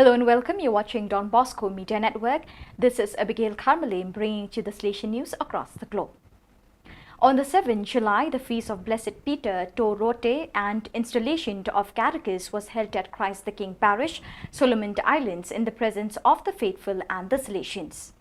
Hello and welcome. You're watching Don Bosco Media Network. This is Abigail Carmelim bringing you the Salesian news across the globe. On the 7th July, the feast of Blessed Peter Torote and installation of Catechist was held at Christ the King Parish, Solomon Islands, in the presence of the faithful and the Salesians.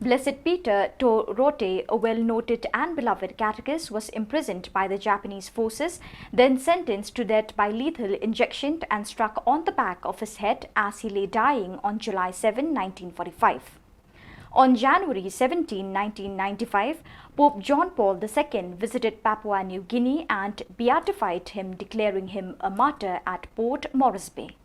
Blessed Peter Torote, a well-noted and beloved catechist, was imprisoned by the Japanese forces, then sentenced to death by lethal injection and struck on the back of his head as he lay dying on July 7, 1945. On January 17, 1995, Pope John Paul II visited Papua New Guinea and beatified him, declaring him a martyr at Port Moresby.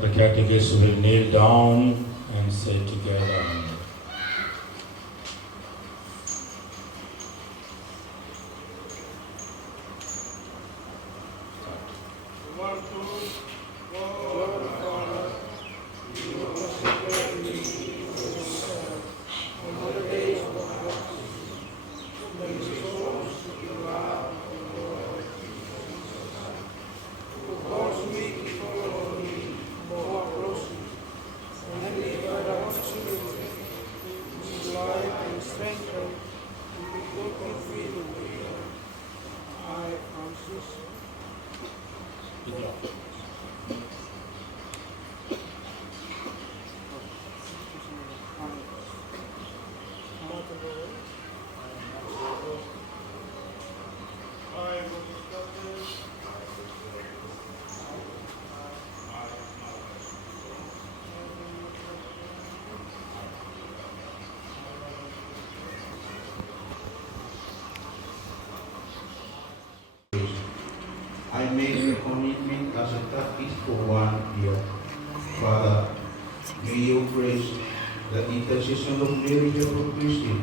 The catechists will kneel down and say together. I make a commitment as a catechist for 1 year. Father, may you grace the intercession of Mary of Christian,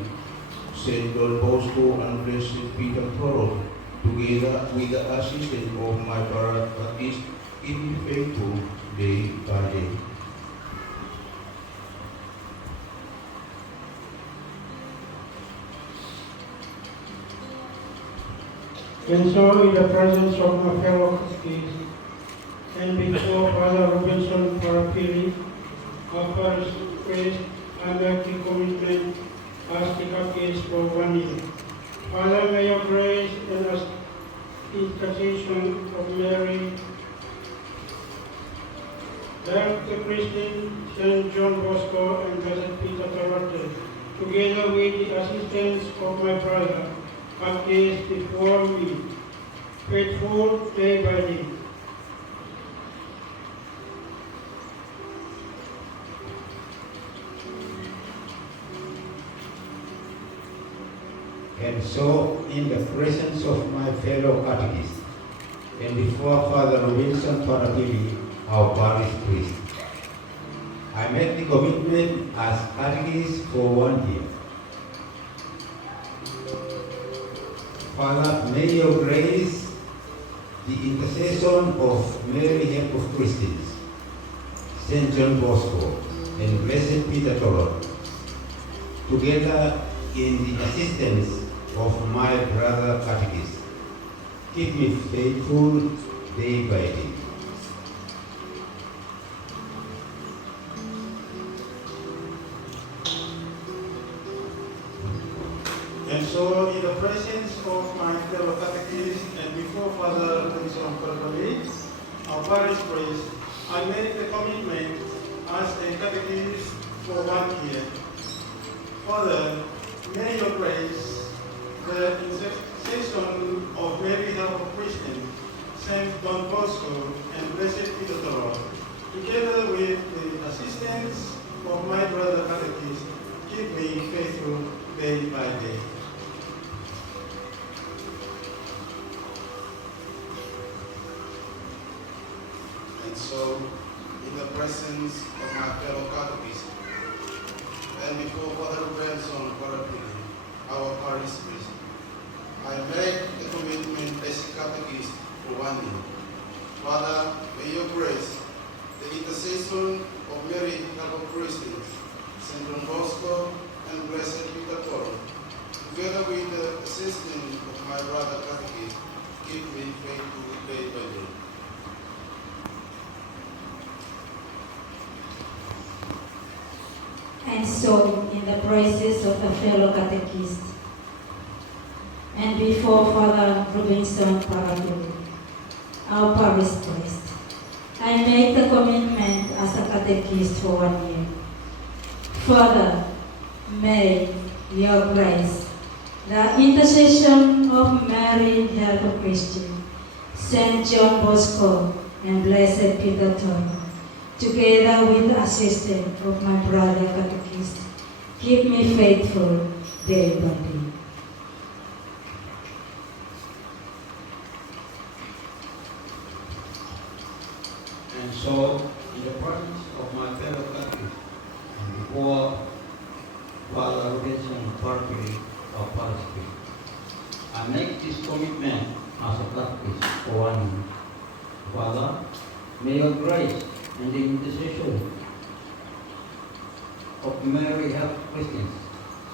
Saint John Bosco and Blessed Peter Toro, together with the assistance of my brother catechist, keep me faithful day by day. And so, in the presence of my fellow catechists, and before Father Robinson Parapiri, our parish priest, I make the commitment as the catechist for 1 year. Father, may your grace and as intercession of Mary, help the Christian, Saint John Bosco, and Blessed Peter Torote, together with the assistance of my brother, catechist before me, faithful day by day. And so, in the presence of my fellow catechists, and before Father Wilson Parapili, our parish priest, I make the commitment as catechist for 1 year. Father, may your grace, the intercession of Mary Help of Christians, Saint John Bosco, and Blessed Peter Toro, together in the assistance of my brother catechist, keep me faithful day by day. And so, in the presence of my fellow catechists and before Father Robinson Parapili, our parish priest, I make the commitment as a catechist for 1 year. Father, may your grace, the intercession of Mary, Help of Christian, Saint Don Bosco, and Blessed Peter Toro, together with the assistance of my brother catechist, keep me faithful day by day. And so, in the presence of my fellow Catholics, and before Father Benson Parapili, our parish priest, I make the commitment as a catechist for 1 year. Father, may your grace, the intercession of Mary, Help of Christians, Saint Don Bosco, and Blessed Peter Toro, together with the assistance of my brother catechist, keep me faithful day by day. And so, in the presence of the fellow catechist, and before Father Robinson Parapili, our parish priest, I make the commitment as a catechist for 1 year. Father, may your grace, the intercession of Mary, Help of Christian, Saint John Bosco, and Blessed Peter Toro, together with the assistance of my brother catechist, keep me faithful day by day. And so, in the presence of my fellow Catholics, and before Father Robinson Parapili of Palestine, I make this commitment as a Catholic for 1 year. Father, may your grace and the intercession of Mary Help Christians,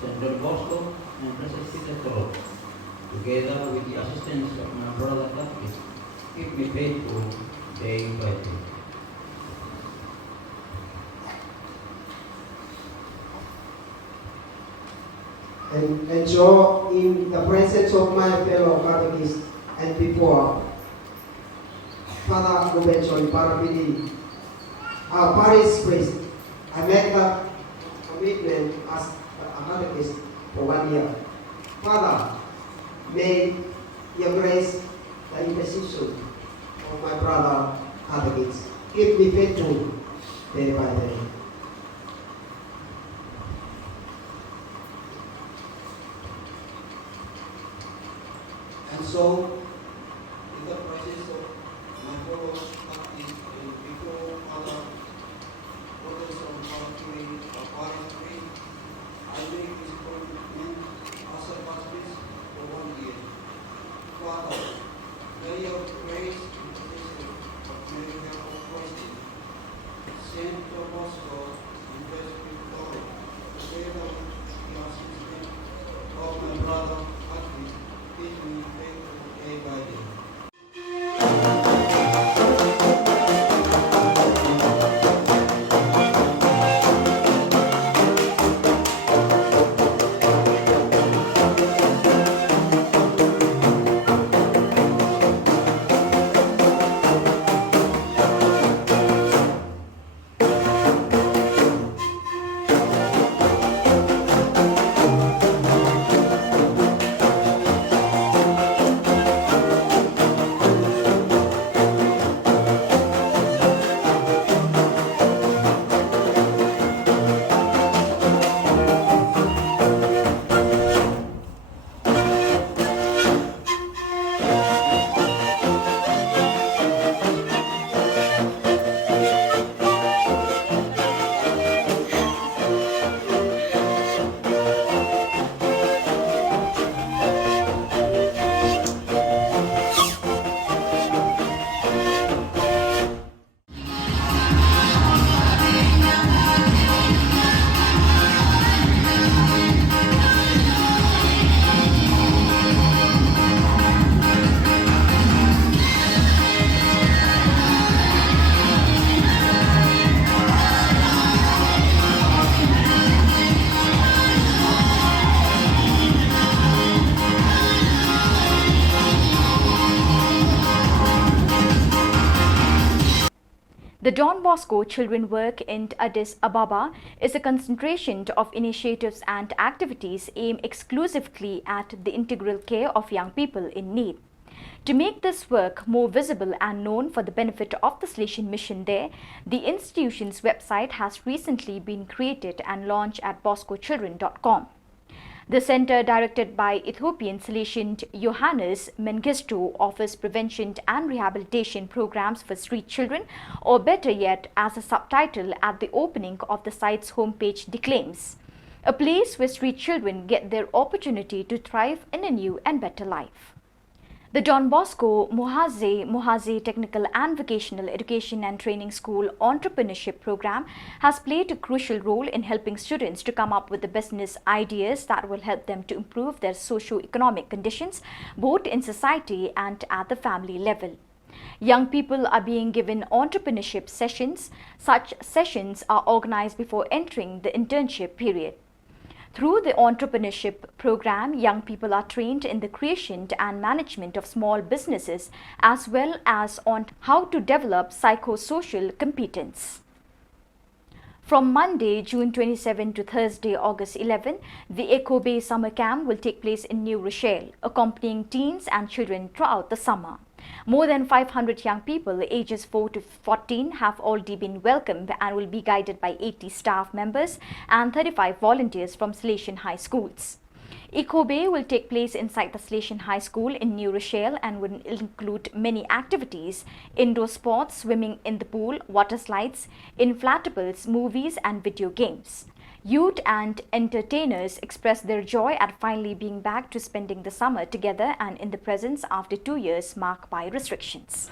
Saint John Bosco, and Blessed Peter Toro, together with the assistance of my brother Catholic, keep me faithful day by day. And so, in the presence of my fellow Catholics and before Father Robinson Parapili, our parish priest, I make the commitment as a catechist for 1 year. Father, may your grace, the intercession of my brother catechist, keep me faithful day by day. And so, in the presence of my fellow Catholics and before Father Robinson Parapili, our parish priest, I make this commitment as a Catholic for 1 year. Father, may your grace and protection of Mary Help of Christ, Saint John Bosco, and Blessed Peter Toro, together with the assistance of my brother Catholic, keep me faithful day by day. The Don Bosco Children Work in Addis Ababa is a concentration of initiatives and activities aimed exclusively at the integral care of young people in need. To make this work more visible and known for the benefit of the Salesian mission there, the institution's website has recently been created and launched at boscochildren.com. The center, directed by Ethiopian Salesian Johannes Mengistu, offers prevention and rehabilitation programs for street children, or better yet, as a subtitle at the opening of the site's homepage declaims, a place where street children get their opportunity to thrive in a new and better life. The Don Bosco Mohaze Technical and Vocational Education and Training School Entrepreneurship Program has played a crucial role in helping students to come up with the business ideas that will help them to improve their socio-economic conditions both in society and at the family level. Young people are being given entrepreneurship sessions. Such sessions are organized before entering the internship period. Through the entrepreneurship program, young people are trained in the creation and management of small businesses as well as on how to develop psychosocial competence. From Monday, June 27 to Thursday, August 11, the Echo Bay Summer Camp will take place in New Rochelle, accompanying teens and children throughout the summer. More than 500 young people ages 4 to 14 have already been welcomed and will be guided by 80 staff members and 35 volunteers from Salesian high schools. Echo Bay will take place inside the Salesian High School in New Rochelle and will include many activities: indoor sports, swimming in the pool, water slides, inflatables, movies and video games. Youth and entertainers express their joy at finally being back to spending the summer together and in the presence after 2 years marked by restrictions.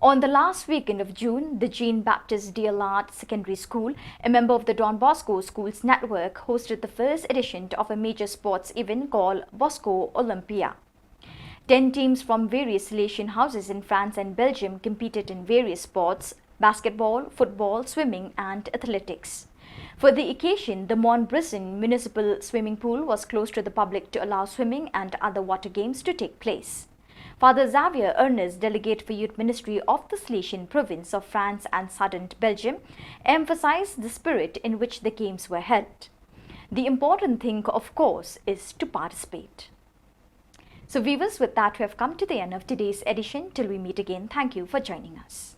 On the last weekend of June, the Jean Baptist Diallard Secondary School, a member of the Don Bosco Schools Network, hosted the first edition of a major sports event called Bosco Olympia. 10 teams from various Salesian houses in France and Belgium competed in various sports: basketball, football, swimming and athletics. For the occasion, the Montbrison Municipal Swimming Pool was closed to the public to allow swimming and other water games to take place. Father Xavier Ernest, delegate for Youth Ministry of the Salesian Province of France and Southern Belgium, emphasized the spirit in which the games were held. The important thing, of course, is to participate. So viewers, with that we have come to the end of today's edition. Till we meet again, thank you for joining us.